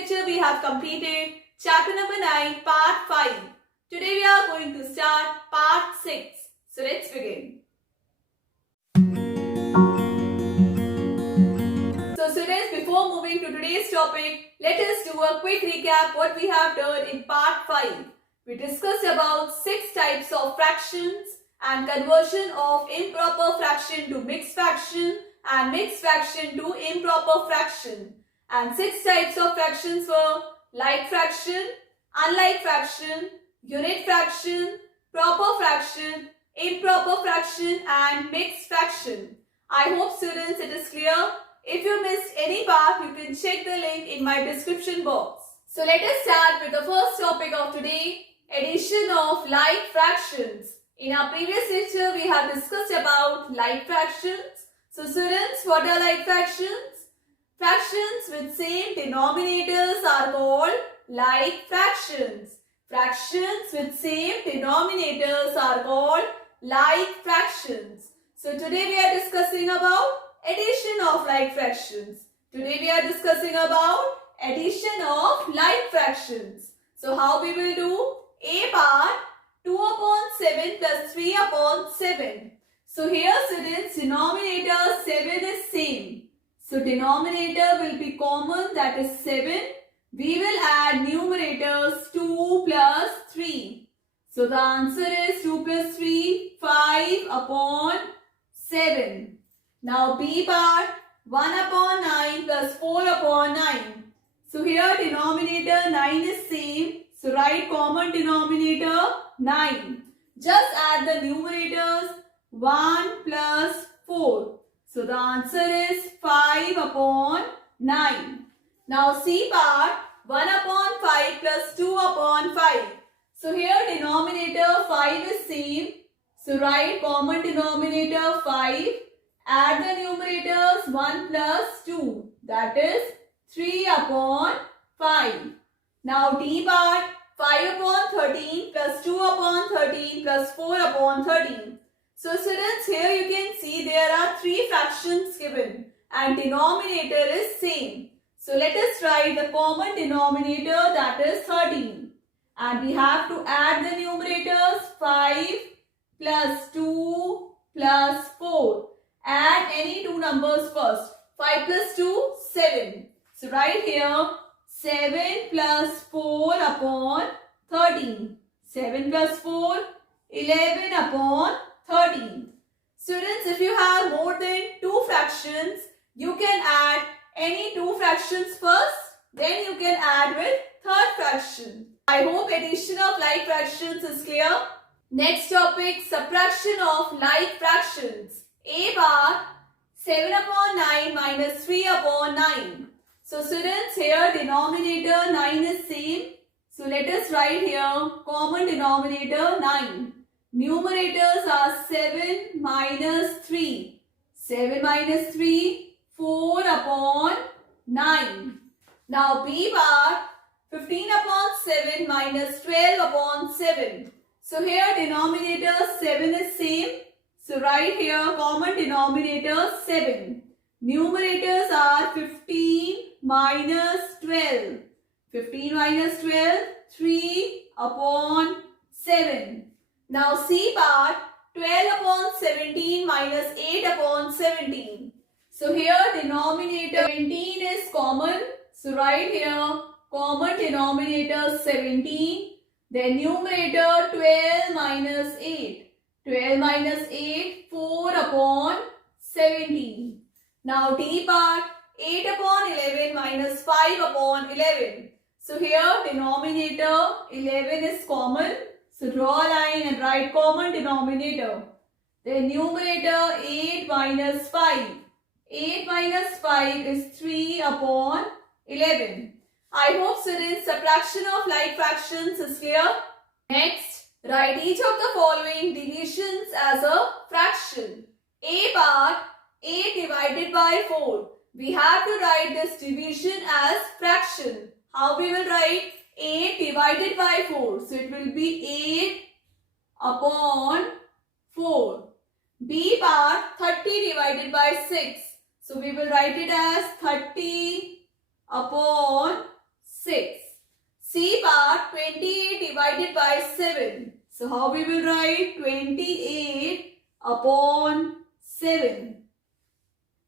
lecture we have completed chapter number 9 part 5. Today we are going to start part 6. So let's begin. So students, before moving to today's topic, let us do a quick recap what we have done in part 5. We discussed about 6 types of fractions and conversion of improper fraction to mixed fraction and mixed fraction to improper fraction. And 6 types of fractions were like fraction, unlike fraction, unit fraction, proper fraction, improper fraction and mixed fraction. I hope students it is clear. If you missed any part, you can check the link in my description box. So let us start with the first topic of today, addition of like fractions. In our previous lecture, we have discussed about like fractions. So students, what are like fractions? Fractions with same denominators are called like fractions. Fractions with same denominators are called like fractions. So today we are discussing about addition of like fractions. Today we are discussing about addition of like fractions. So how we will do? A part 2 upon 7 plus 3 upon 7. So here students, denominator 7 is same. So denominator will be common, that is 7. We will add numerators 2 plus 3. So the answer is 2 plus 3, 5 upon 7. Now B part 1 upon 9 plus 4 upon 9. So here denominator 9 is same. So write common denominator 9. Just add the numerators 1 plus 4. So the answer is 5 upon 9. Now C part 1 upon 5 plus 2 upon 5. So here denominator 5 is same. So write common denominator 5. Add the numerators 1 plus 2. That is 3 upon 5. Now D part 5 upon 13 plus 2 upon 13 plus 4 upon 13. So students, here you can see there are 3 fractions given and denominator is same. So let us write the common denominator, that is 13. And we have to add the numerators 5 plus 2 plus 4. Add any 2 numbers first. 5 plus 2, 7. So write here 7 plus 4 upon 13. 7 plus 4, 11 upon 13. Students, if you have more than 2 fractions, you can add any 2 fractions first. Then you can add with third fraction. I hope addition of like fractions is clear. Next topic, subtraction of like fractions. A bar 7 upon 9 minus 3 upon 9. So students, here denominator 9 is same. So let us write here common denominator 9. Numerators are 7 minus 3. 7 minus 3, 4 upon 9. Now B bar 15 upon 7 minus 12 upon 7. So here denominator 7 is same. So write here common denominator 7. Numerators are 15 minus 12. 15 minus 12, 3 upon 7. Now C part 12 upon 17 minus 8 upon 17. So here denominator 17 is common. So write here common denominator 17. Then numerator 12 minus 8. 12 minus 8, 4 upon 17. Now D part 8 upon 11 minus 5 upon 11. So here denominator 11 is common. So draw a line and write common denominator. Then numerator 8 minus 5. 8 minus 5 is 3 upon 11. I hope students subtraction of like fractions is clear. Next, write each of the following divisions as a fraction. A part 8 divided by 4. We have to write this division as fraction. How we will write? 8 divided by 4. So it will be 8 upon 4. B part 30 divided by 6. So we will write it as 30 upon So how we will write 28 upon 7.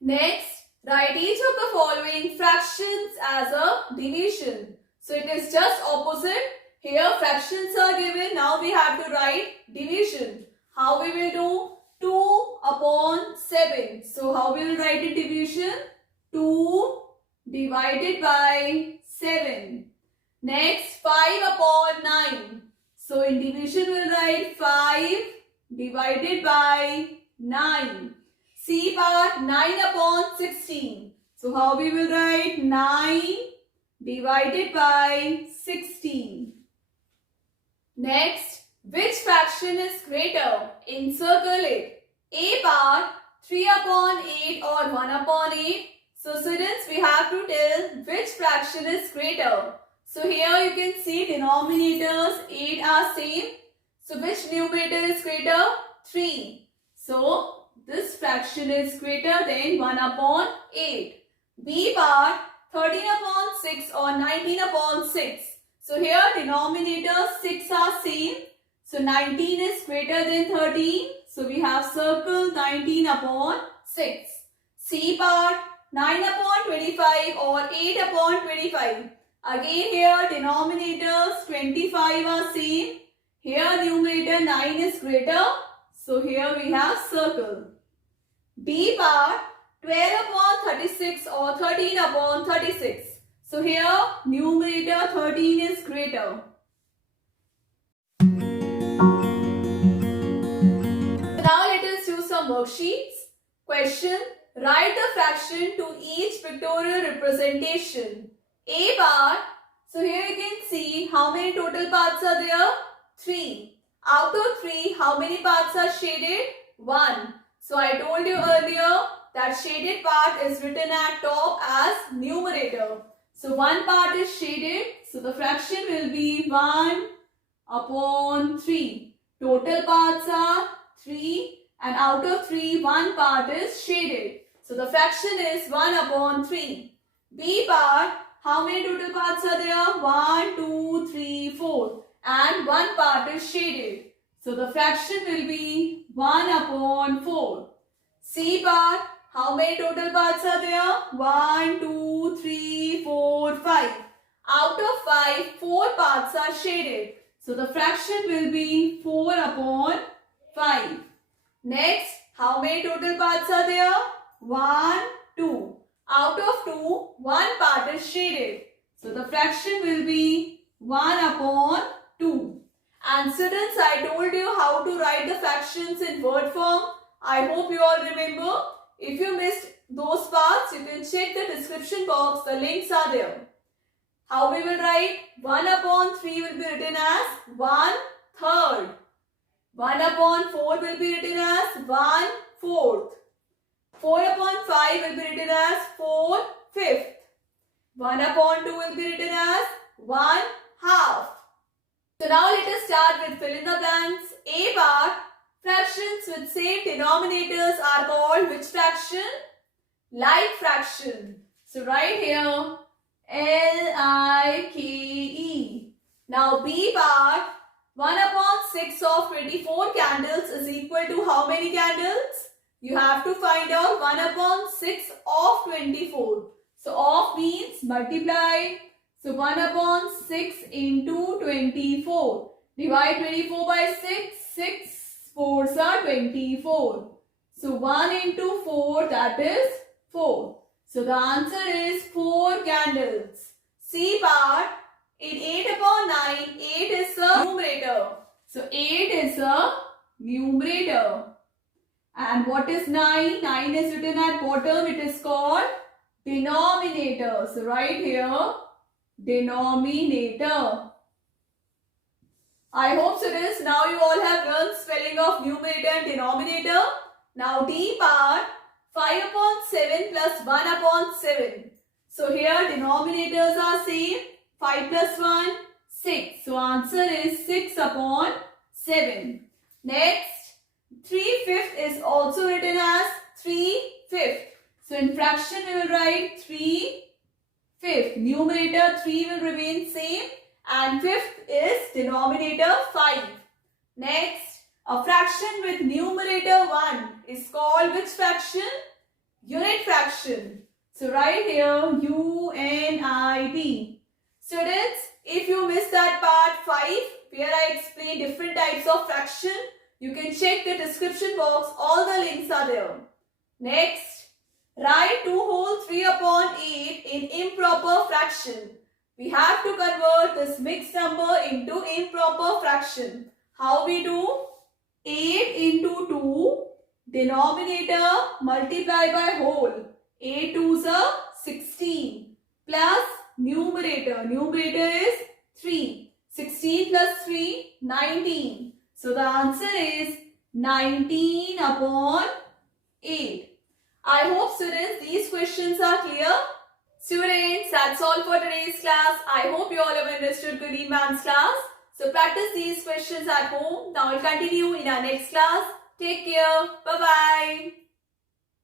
Next, write each of the following fractions as a division. So it is just opposite. Here fractions are given. Now we have to write division. How we will do? 2 upon 7. So how we will write it division? 2 divided by 7. Next, 5 upon 9. So in division we will write 5 divided by 9. C part, 9 upon 16. So how we will write? 9 divided by 16. Next, which fraction is greater? Encircle it. A part, 3 upon 8 or 1 upon 8. So students, we have to tell which fraction is greater. So here you can see denominators 8 are same. So which numerator is greater? 3. So this fraction is greater than 1 upon 8. B part, 13 upon 6 or 19 upon 6. So here denominator 6 are same. So 19 is greater than 13. So we have circle 19 upon 6. C part, 9 upon 25 or 8 upon 25. Again here denominators 25 are same. Here numerator 9 is greater. So here we have circle. D part, 12 upon 36 or 13 upon 36. So here numerator 13 is greater. Now let us do some worksheets. Question: write the fraction to each pictorial representation. A part. So here you can see how many total parts are there? 3. Out of 3, how many parts are shaded? 1. So I told you earlier that shaded part is written at top as numerator. So one part is shaded. So the fraction will be 1 upon 3. Total parts are 3 and out of 3, one part is shaded. So the fraction is 1 upon 3. B part, how many total parts are there? 1, 2, 3, 4 and one part is shaded. So the fraction will be 1 upon 4. C part, how many total parts are there? 1, 2, 3, 4, 5. Out of 5, 4 parts are shaded. So the fraction will be 4 upon 5. Next, how many total parts are there? 1, 2. Out of 2, one part is shaded. So the fraction will be 1 upon 2. And students, I told you how to write the fractions in word form. I hope you all remember. If you missed those parts, you can check the description box. The links are there. How we will write? 1 upon 3 will be written as 1/3. 1 upon 4 will be written as 1/4. 4 upon 5 will be written as 4/5. 1 upon 2 will be written as 1/2. So now let us start with fill in the blanks. A part, fractions with same denominators are called which fraction? Like fraction. So write here L-I-K-E. Now B part, 1 upon 6 of 24 candles is equal to how many candles? You have to find out 1 upon 6 of 24. So of means multiply. So 1 upon 6 into 24. Divide 24 by 6. 6 4s are 24. So 1 into 4, that is 4. So the answer is 4 candles. C part, in 8 upon 9, 8 is a numerator. So 8 is a numerator. And what is 9? 9 is written at bottom. It is called denominator. So write here denominator. I hope students now you all have learned spelling of numerator and denominator. Now D part, 5 upon 7 plus 1 upon 7. So here denominators are same. 5 plus 1, 6. So answer is 6 upon 7. Next, 3/5 is also written as 3/5. So in fraction we will write 3/5. Numerator 3 will remain same and 5th is denominator 5. Next, a fraction with numerator 1 is called which fraction? Unit fraction. So write here UNIT. Students, if you missed that part 5 where I explain different types of fraction, you can check the description box. All the links are there. Next, write 2 whole 3 upon 8 in improper fraction. We have to convert this mixed number into improper fraction. How we do? 8 into 2, denominator multiply by whole. 8 2s are 16 plus numerator. Numerator is 3. 16 plus 3, 19. So the answer is 19 upon 8. I hope students these questions are clear. Students, that's all for today's class. I hope you all have understood good in ma'am's class. So practice these questions at home. Now we'll continue in our next class. Take care. Bye-bye.